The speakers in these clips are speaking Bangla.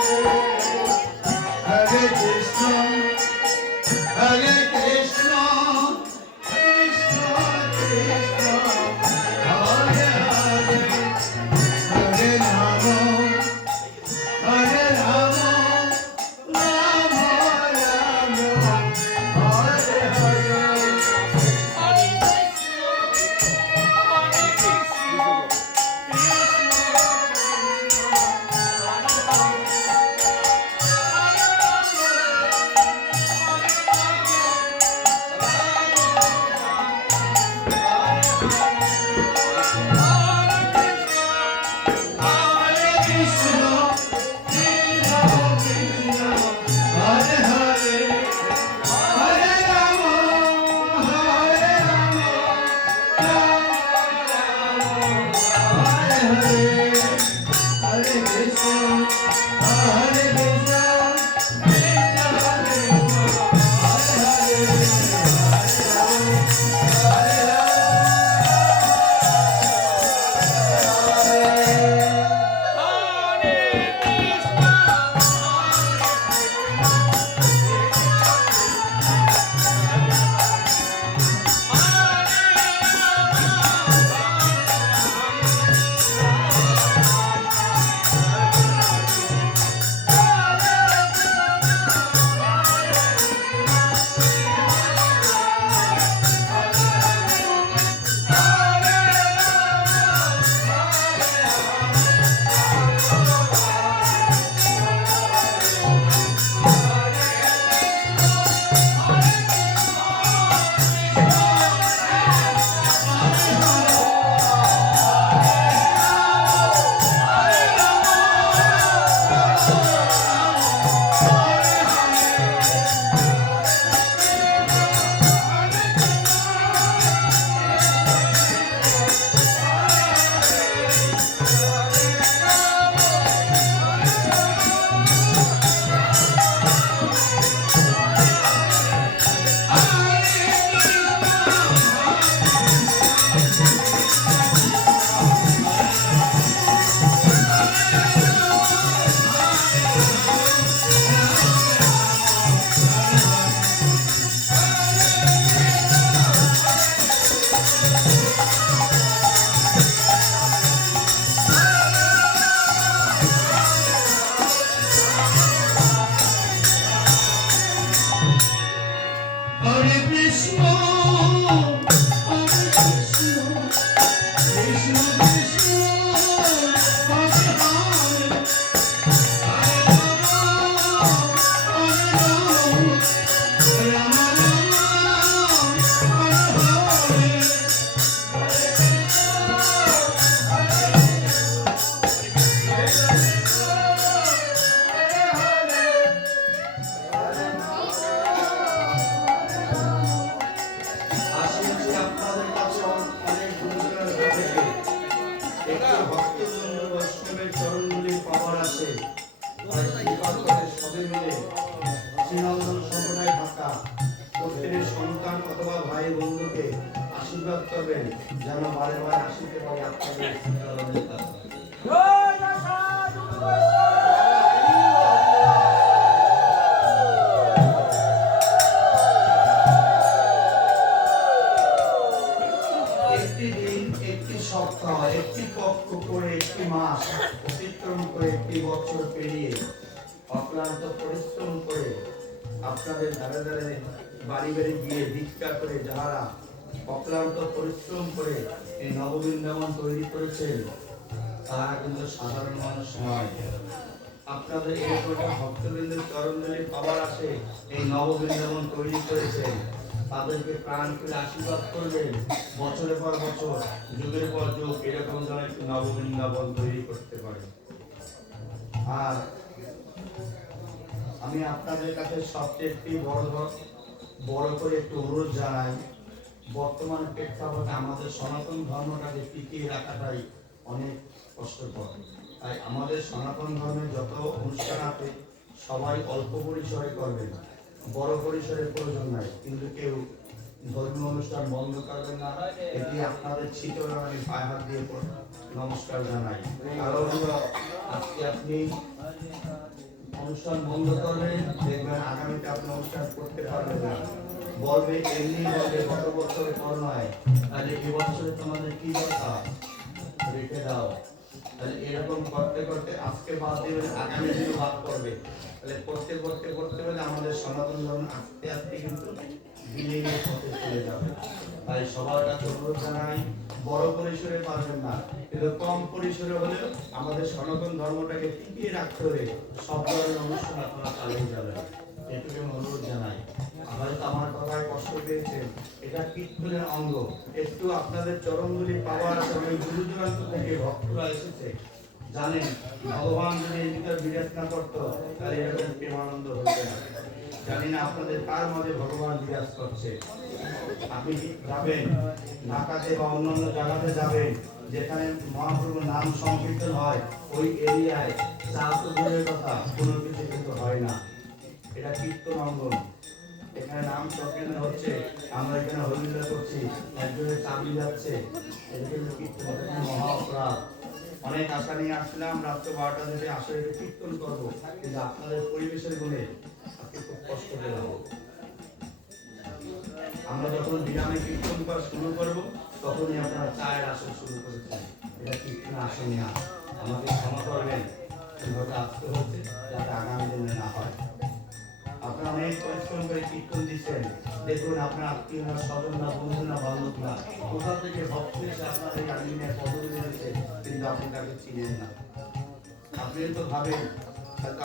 Senhor. একটি মাস অতিক্রম করে একটি বছর পেরিয়ে, অক্লান্ত পরিশ্রম করে আপনাদের ধারে ধারে বাড়ি বাড়ি গিয়ে ভিক্ষা করে যারা অক্লান্ত পরিশ্রম করে এই নববৃন্দাবন তৈরি করেছেন তারা কিন্তু সাধারণ মানুষ নয়। আপনাদের একটা ভক্তবৃন্দের চরণগুলি পাওয়ার আসে, এই নববৃন্দাবন তৈরি করেছেন। তাদেরকে প্রাণ করে আশীর্বাদ করবেন। বছরের পর বছর, যুগের পর যুগ, এরকম যেন একটি নববৃন্দাবন তৈরি করতে পারে। আর আমি আপনাদের কাছে সবচেয়ে একটি বড় বড় করে একটু অনুরোধ জানাই। বর্তমান প্রেক্ষাপটে আমাদের সনাতন ধর্মটাকে টিকিয়ে রাখাটাই অনেক কষ্টকর। তাই আমাদের সনাতন ধর্মে যত অনুষ্ঠান আছে, সবাই অল্প পরিসরে করবেন। বড় পরিসরের প্রয়োজন নাই। কিন্তু কেউ ধর্মীয় অনুষ্ঠান বন্ধ করবেন না, এটি আপনাদের ছিল আমি পায়ে হাত দিয়ে নমস্কার জানাই। কারণ আজকে আপনি অনুষ্ঠান বন্ধ করবে দেখবেন আগামীতে আপনি অনুষ্ঠান করতে পারবেন না। বলবে, এমনি বলবে গত বছরে করোনায় তাহলে এবছরে তোমাদের কি দরকার? রেখে দাও। তাহলে এরকম করতে করতে আজকে বাদ দিয়ে আগামী দিনে বাদ করবে তাহলে করতে করতে করতে হলে আমাদের সনাতন ধর্ম আস্তে আস্তে কিন্তু বিলীনের পথে চলে যাবে। তাই সবার কাছে অনুরোধ জানাই, বড় পরিসরে পারবেন না। কিন্তু কম পরিসরে হলেও আমাদের সনাতন ধর্মটাকে টিকিয়ে রাখতে হলে সব ধরনের অনুষ্ঠান আপনারা চালিয়ে যাবেন। এটুকু অনুরোধ জানাই। হয়তো আমার কথায় কষ্ট পেয়েছেন। এটা কীর্তনের অঙ্গ। একটু আপনাদের চরণগুলি পাওয়ার সময় দূর থেকে ভক্তরা এসেছে। জানেন, ভগবান যদি এর বিরাজ না করতো, তাহলে এরকম প্রেমানন্দ হতো না। জানি না আপনাদের কার মধ্যে ভগবান বিরাজ করছে। আপনি যাবেন ঢাকাতে বা অন্যান্য জায়গাতে যাবেন, যেখানে মহাপ্রভুর নাম সংকীর্তন হয়, ওই এরিয়ায় চা তো দূরের কথা কোনো কিছু কিন্তু হয় না। এটা কীর্তন অঙ্গন এখানে নাম সংকীর্তন হচ্ছে, আমরা এখানে হরিলা করছি, একজনের চাবি যাচ্ছে এটা কিন্তু কীর্তন মহা অপরাধ অনেক আশা নিয়ে আসছিলাম, রাত্র বারোটা থেকে আসলে কীর্তন করব। কিন্তু আপনাদের পরিবেশের গুণে আজকে খুব কষ্ট পেলাম। আমরা যখন বিরামে কীর্তন করা শুরু করব, তখনই আপনারা চায়ের আসর শুরু করেছেন এটা কীর্তন আসনে আমাকে ক্ষমা করবেন। কীভাবে আসতে হচ্ছে। করে কীর্তন দিচ্ছেন। দেখুন, আপনার আত্মীয়রা স্বজনরা বন্ধুরা বান্ধবরা কোথা থেকে ভক্ত আপনার এই আলিমের পদবি রয়েছে কিন্তু আপনি তাকে চিনেন না। আপনি তো ভাবেন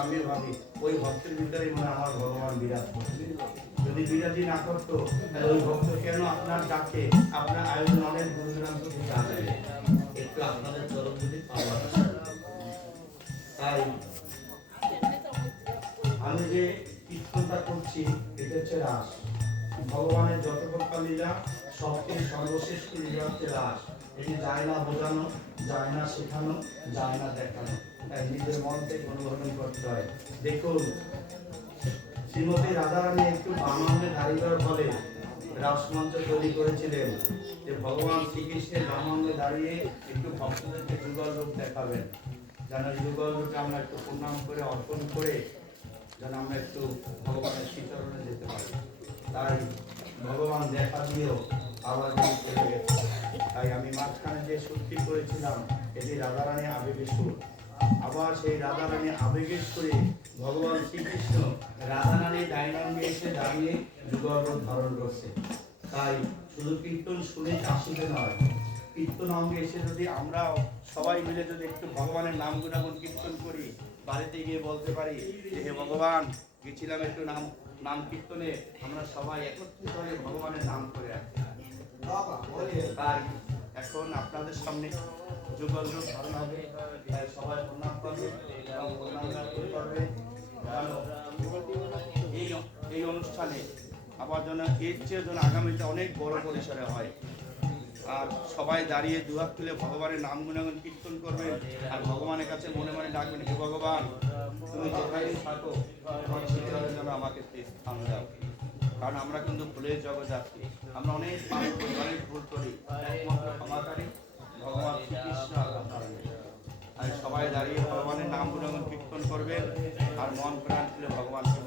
আমিও ভাবি, ওই ভক্তের ভিতরে মনে আমার ভগবান বিরাজ যদি বিরাজি না করতো, তাহলে ওই ভক্ত কেন আপনার ডাকে? আপনার আয়োজন অনেক দূর দূরান্ত থেকে একটু আপনাদের চরম যদি পাওয়া তাই, আমি যে কীর্তনটা করছি, এটা হচ্ছে রাস। ভগবানের যত প্রকার লীলা সবচেয়ে সর্বশ্রেষ্ঠ লীলা হচ্ছে রাস। এটি যায় না বোঝানো, যায় না শেখানো, যায় না দেখানো। তাই নিজের মন থেকে অনুভবন করতে হয়। দেখুন, শ্রীমতী রাধারানী একটু বামাঙ্গে দাঁড়িয়ে ফলে রাসমঞ্চ তৈরি করেছিলেন যে ভগবান শ্রীকৃষ্ণের বামাঙ্গে দাঁড়িয়ে একটু ভক্তদেরকে যুগল রূপ দেখাবেন। যেন যুগল রূপে আমরা একটু প্রণাম করে অর্পণ করে যেন আমরা একটু ভগবানের শ্রীচরণে যেতে পারি। তাই ভগবান দেখা দিয়েও আবার চলে গেছে। তাই আমি মাঝখানে যে সুরটি করেছিলাম, এটি রাধারানী আবেগের সুর। আবার সেই রাধারানী আবেগের সুরে ভগবান শ্রীকৃষ্ণ রাধারানী ডাইনামে এসে দাঁড়িয়ে যুগল ধারণ করছে। তাই শুধু কীর্তন শুনে আসিতে নয় কীর্তন অঙ্গে এসে যদি আমরা সবাই মিলে যদি একটু ভগবানের নাম গুণাগুণ কীর্তন করি বাড়িতে গিয়ে বলতে পারি যে হে ভগবান গেছিলাম একটু নাম নাম কীর্তনে। আমরা সবাই একত্রিত হয়ে ভগবানের নাম করে তাই এখন আপনাদের সামনে যুগল রূপ ধারণ হবে সবাই প্রণাম করবে এবং প্রণাম করবে এই এই অনুষ্ঠানে আবার যেন এর চেয়ে যেন আগামীতে অনেক বড় পরিসরে হয়। আর সবাই দাঁড়িয়ে দুহাত তুলে ভগবানের নাম গুণাগুণ কীর্তন করবেন। আর ভগবানের কাছে মনে মনে ডাকবেন, হে ভগবান, তুমি যেখানেই থাকো যেন আমাকে স্থান দাও। কারণ আমরা কিন্তু ভুলের জগৎ আছি। আমরা অনেক অনেক ভুল করি। একমাত্র ক্ষমাকারী ভগবান শ্রীকৃষ্ণ। তাই সবাই দাঁড়িয়ে ভগবানের নাম গুণাগুণ কীর্তন করবেন আর মন প্রাণ খুলে ভগবানকে